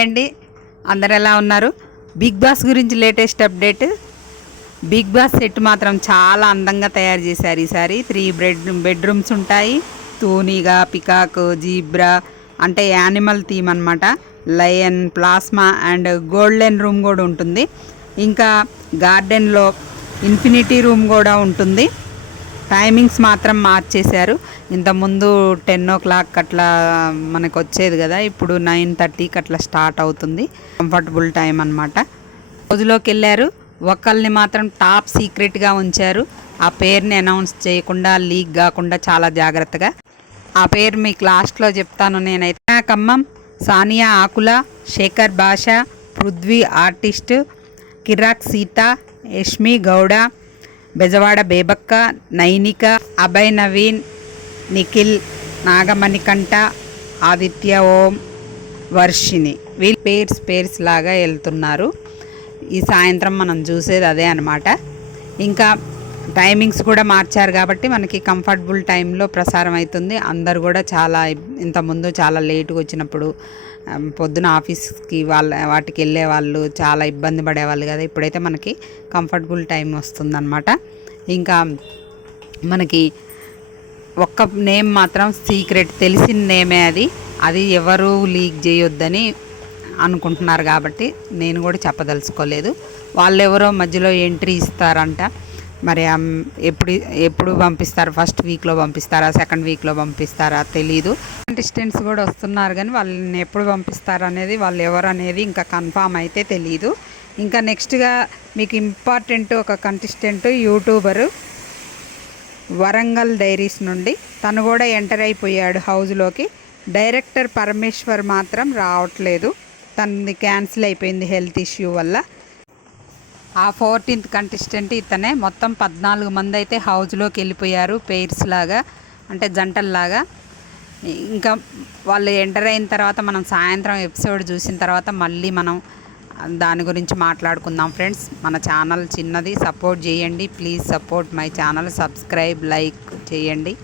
అండి, అందరు ఎలా ఉన్నారు? బిగ్ బాస్ గురించి latest update. Big Boss set మాత్రం చాలా అందంగా తయారు చేశారు. ఈసారి 3 బెడ్రూమ్స్ ఉంటాయి. తూనీగా, పికాక్, జీబ్రా అంటే యానిమల్ థీమ్ అనమాట. Lion, plasma and golden room కూడా ఉంటుంది. ఇంకా గార్డెన్లో ఇన్ఫినిటీ రూమ్ కూడా ఉంటుంది. టైమింగ్స్ మాత్రం మార్చేశారు. ఇంతకుముందు 10 o'clock అట్లా మనకు వచ్చేది కదా, ఇప్పుడు 9:30కి అట్లా స్టార్ట్ అవుతుంది. కంఫర్టబుల్ టైం అనమాట. రోజులోకి వెళ్ళారు. ఒకళ్ళని మాత్రం టాప్ సీక్రెట్గా ఉంచారు. ఆ పేరుని అనౌన్స్ చేయకుండా, లీక్ కాకుండా చాలా జాగ్రత్తగా. ఆ పేరు మీకు లాస్ట్లో చెప్తాను. నేనైతే ఖమ్మం, సానియా ఆకుల, శేఖర్ భాష, పృథ్వీ ఆర్టిస్ట్, కిరాక్ సీత, యష్మి గౌడ, బెజవాడ బేబక్క, నైనిక, అభయ్ నవీన్, నిఖిల్, నాగమణికంఠ, ఆదిత్య ఓం, వర్షిని. వీళ్ళు పేర్స్ లాగా వెళ్తున్నారు. ఈ సాయంత్రం మనం చూసేది అదే అనమాట. ఇంకా టైమింగ్స్ కూడా మార్చారు కాబట్టి మనకి కంఫర్టబుల్ టైంలో ప్రసారం అవుతుంది. అందరు కూడా ఇంతకుముందు చాలా లేటుగా వచ్చినప్పుడు, పొద్దున ఆఫీస్కి వాటికి వెళ్ళే వాళ్ళు చాలా ఇబ్బంది పడేవాళ్ళు కదా. ఇప్పుడైతే మనకి కంఫర్టబుల్ టైం వస్తుందన్నమాట. ఇంకా మనకి ఒక్క నేమ్ మాత్రం సీక్రెట్, తెలిసిన నేమే అది ఎవరు లీక్ చేయొద్దని అనుకుంటున్నారు కాబట్టి నేను కూడా చెప్పదలుచుకోలేదు. వాళ్ళెవరో మధ్యలో ఎంట్రీ ఇస్తారంట. మరి ఎప్పుడు పంపిస్తారు? ఫస్ట్ వీక్లో పంపిస్తారా, సెకండ్ వీక్లో పంపిస్తారా తెలీదు. కంటెస్టెంట్స్ కూడా వస్తున్నారు కానీ వాళ్ళని ఎప్పుడు పంపిస్తారు అనేది, వాళ్ళు ఎవరు అనేది ఇంకా కన్ఫామ్ అయితే తెలీదు. ఇంకా నెక్స్ట్గా మీకు ఇంపార్టెంట్ ఒక కంటెస్టెంట్, యూట్యూబరు, వరంగల్ డైరీస్ నుండి తను కూడా ఎంటర్ అయిపోయాడు హౌస్లోకి. డైరెక్టర్ పరమేశ్వర్ మాత్రం రావట్లేదు. తనది క్యాన్సిల్ అయిపోయింది హెల్త్ ఇష్యూ వల్ల. ఆ 14th కంటెస్టెంట్ ఇతనే. మొత్తం 14 మంది అయితే హౌస్లోకి వెళ్ళిపోయారు, పెయిర్స్ లాగా అంటే జంటల్లాగా. ఇంకా వాళ్ళు ఎంటర్ అయిన తర్వాత మనం సాయంత్రం ఎపిసోడ్ చూసిన తర్వాత మళ్ళీ మనం దాని గురించి మాట్లాడుకుందాం ఫ్రెండ్స్. మన ఛానల్ చిన్నది, సపోర్ట్ చేయండి please. Support my channel, subscribe, like చేయండి.